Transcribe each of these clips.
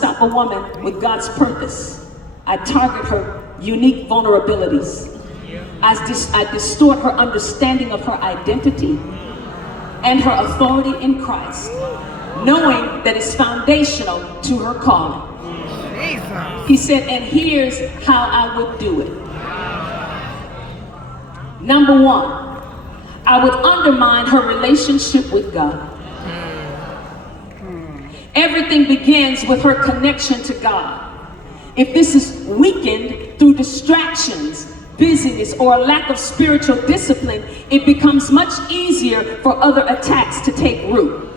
stop a woman with God's purpose, I target her unique vulnerabilities. I distort her understanding of her identity and her authority in Christ, knowing that it's foundational to her calling. He said, and here's how I would do it. Number one, I would undermine her relationship with God. Everything begins with her connection to God. If this is weakened through distractions, busyness, or a lack of spiritual discipline, it becomes much easier for other attacks to take root.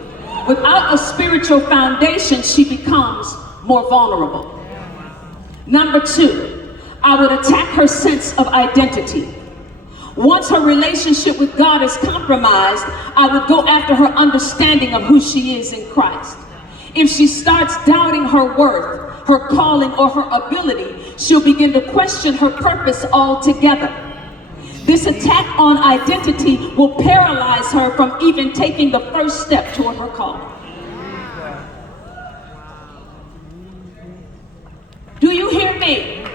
Without a spiritual foundation, she becomes more vulnerable. Number two, I would attack her sense of identity. Once her relationship with God is compromised, I would go after her understanding of who she is in Christ. If she starts doubting her worth, her calling, or her ability, she'll begin to question her purpose altogether. This attack on identity will paralyze her from even taking the first step toward her calling. Do you hear me?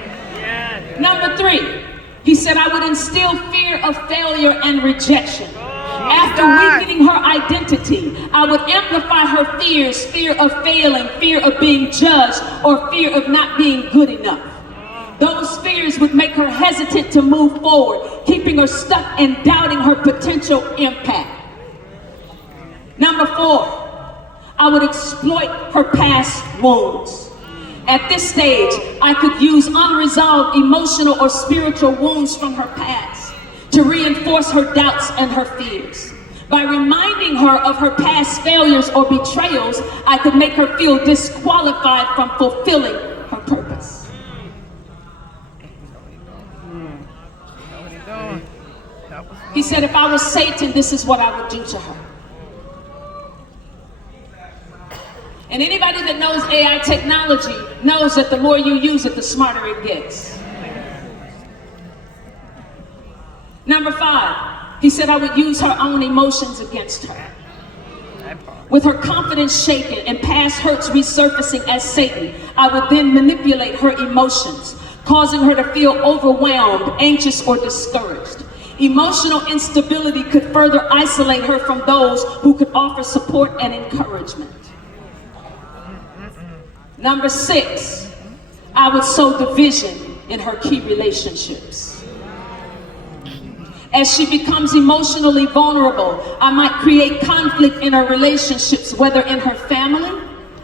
Number three, he said, I would instill fear of failure and rejection. After weakening her identity, I would amplify her fears, fear of failing, fear of being judged, or fear of not being good enough. Those fears would make her hesitant to move forward, keeping her stuck and doubting her potential impact. Number four, I would exploit her past wounds. At this stage, I could use unresolved emotional or spiritual wounds from her past to reinforce her doubts and her fears. By reminding her of her past failures or betrayals, I could make her feel disqualified from fulfilling her purpose. He said, if I was Satan, this is what I would do to her. And anybody that knows AI technology knows that the more you use it, the smarter it gets. Number five, he said I would use her own emotions against her. With her confidence shaken and past hurts resurfacing as Satan, I would then manipulate her emotions, causing her to feel overwhelmed, anxious, or discouraged. Emotional instability could further isolate her from those who could offer support and encouragement. Number six, I would sow division in her key relationships. As she becomes emotionally vulnerable, I might create conflict in her relationships, whether in her family,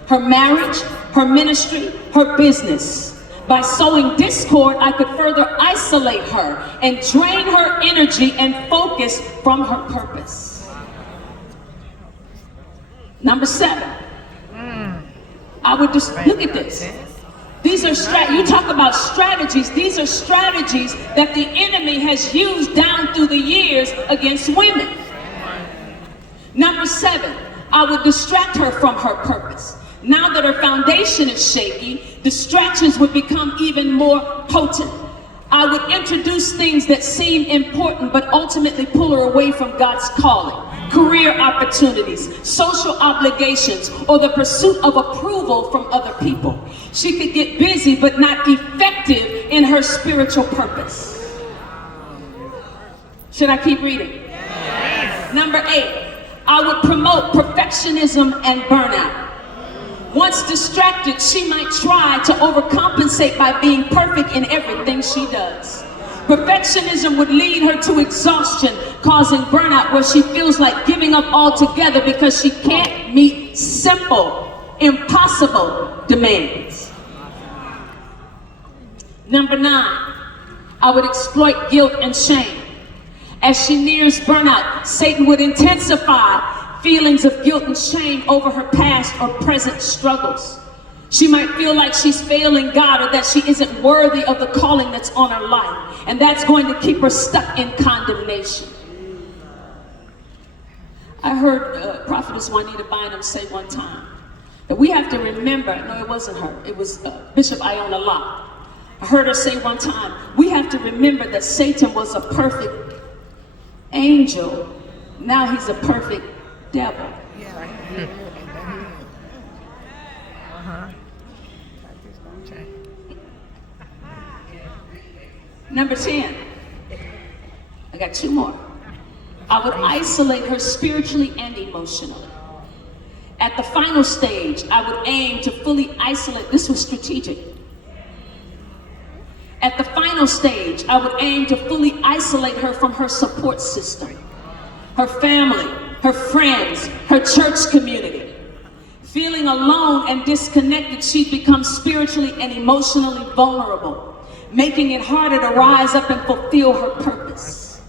her marriage, her ministry, her business. By sowing discord, I could further isolate her and drain her energy and focus from her purpose. Number seven, I would just look at this. These are you talk about strategies. These are strategies that the enemy has used down through the years against women. Number seven, I would distract her from her purpose. Now that her foundation is shaky, distractions would become even more potent. I would introduce things that seem important but ultimately pull her away from God's calling. Career opportunities, social obligations, or the pursuit of approval from other people. She could get busy but not effective in her spiritual purpose. Should I keep reading? Yes. Number eight, I would promote perfectionism and burnout. Once distracted, she might try to overcompensate by being perfect in everything she does. Perfectionism would lead her to exhaustion, causing burnout where she feels like giving up altogether because she can't meet simple, impossible demands. Number nine, I would exploit guilt and shame. As she nears burnout, Satan would intensify feelings of guilt and shame over her past or present struggles. She might feel like she's failing God or that she isn't worthy of the calling that's on her life. And that's going to keep her stuck in condemnation. I heard Prophetess Juanita Bynum say one time that we have to remember, no, it wasn't her, it was Bishop Iona Locke. I heard her say one time, we have to remember that Satan was a perfect angel. Now he's a perfect devil. Number 10. I got 2 more. I would isolate her spiritually and emotionally. At the final stage, I would aim to fully isolate. This was strategic. At the final stage, I would aim to fully isolate her from her support system, her family, her friends, her church community. Feeling alone and disconnected, she'd become spiritually and emotionally vulnerable, making it harder to rise up and fulfill her purpose.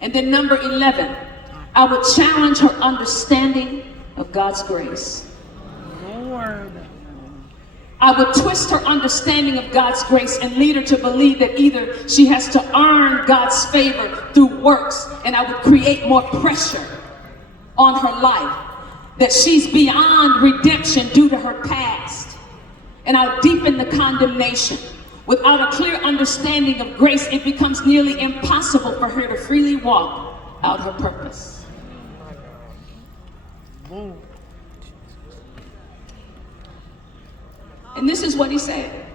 And then number 11, I would challenge her understanding of God's grace. Lord. I would twist her understanding of God's grace and lead her to believe that either she has to earn God's favor through works, and I would create more pressure on her life, that she's beyond redemption due to her past, and I'll deepen the condemnation. Without a clear understanding of grace, it becomes nearly impossible for her to freely walk out her purpose. And this is what he said.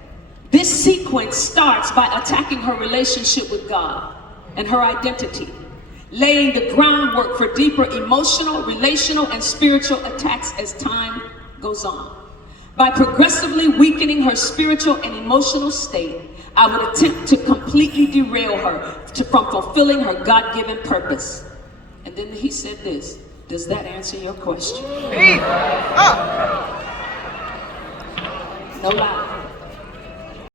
This sequence starts by attacking her relationship with God and her identity, laying the groundwork for deeper emotional, relational, and spiritual attacks as time goes on. By progressively weakening her spiritual and emotional state, I would attempt to completely derail her from fulfilling her God-given purpose. And then he said this. Does that answer your question? No lie.